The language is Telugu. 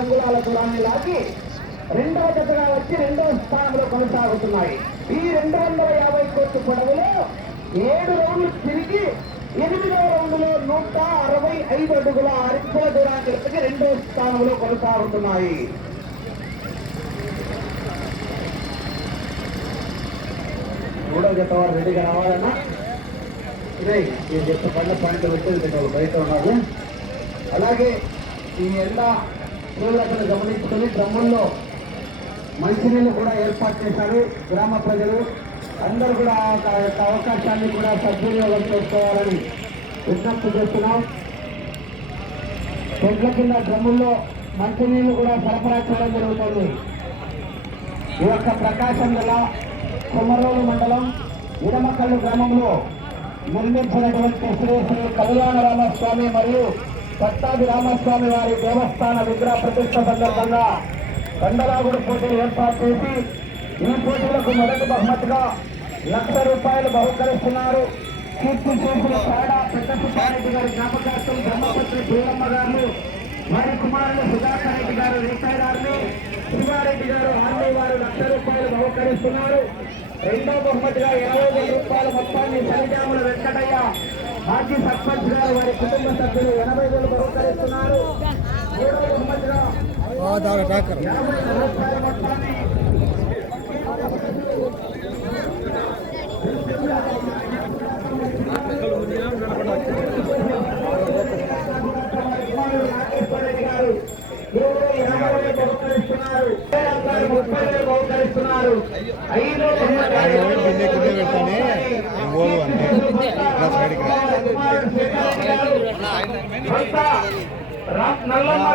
అంగుళాల దూరాన్ని లాగి రెండవ జతగా వచ్చి రెండవ స్థానంలో కొనసాగుతున్నాయి. ఈ 250 కోట్ల పొడవులో 7 రౌండ్లు తిరిగి 8వ రౌండ్లో 165 అడుగుల 6 ఇంచుల దూరాన్ని ఎత్తికి రెండవ స్థానంలో కొనసాగుతున్నాయి. మూడవ జత వారు రెడీగా రావాలన్నా ఇదే ఈ జత పళ్ళ పాయింట్ వచ్చేది బయట ఉన్నారు. అలాగే ఈ ఎండ తీవ్రతను గమనించుకొని డ్రమ్ముల్లో మంచినీళ్ళు కూడా ఏర్పాటు చేశారు. గ్రామ ప్రజలు అందరూ కూడా అవకాశాన్ని కూడా సద్వినియోగం చేసుకోవాలని విజ్ఞప్తి చేస్తున్నాం. చెట్ల కింద డ్రమ్ముల్లో మంచినీళ్ళు కూడా సరఫరా చేయడం జరుగుతుంది. ఈ యొక్క ప్రకాశం జిల్లా కొమరోలు మండలం ఇడమకల్లు గ్రామంలో నిర్మించినటువంటి శ్రీ శ్రీ కళ్యాణ రామస్వామి మరియు పట్టాభి రామస్వామి వారి దేవస్థాన విగ్రహ ప్రతిష్ట సందర్భంగా కండలాగుడు పోటీలు ఏర్పాటు చేసి ఈ పోటీలకు మొదటి బహుమతిగా ₹1,00,000 బహుకరిస్తున్నారు. కీర్తి చేసిన పేడ పెద్ద సుబ్బారెడ్డి గారి జ్ఞాపకార్థం బ్రహ్మపత్రి భీరమ్మ గారు, వారి కుమారులు సుధాకర్ రెడ్డి గారు రిటైర్డ్ ఆర్మీ, శివారెడ్డి గారు ఆర్మీ వారు ₹1,00,000 బహుకరిస్తున్నారు. రెండో బహుమతిగా ₹20,000 మొత్తాన్ని సరిజాముల వెంకటయ్య మాజీ సర్పంచ్ గారు వారి కుటుంబ సభ్యులు ₹80,000 బహుకరిస్తున్నారు. మూడో బహుమతిగా ₹50,000 మొత్తాన్ని బహుకరిస్తున్నారు. ఐదో నల్లమ్మ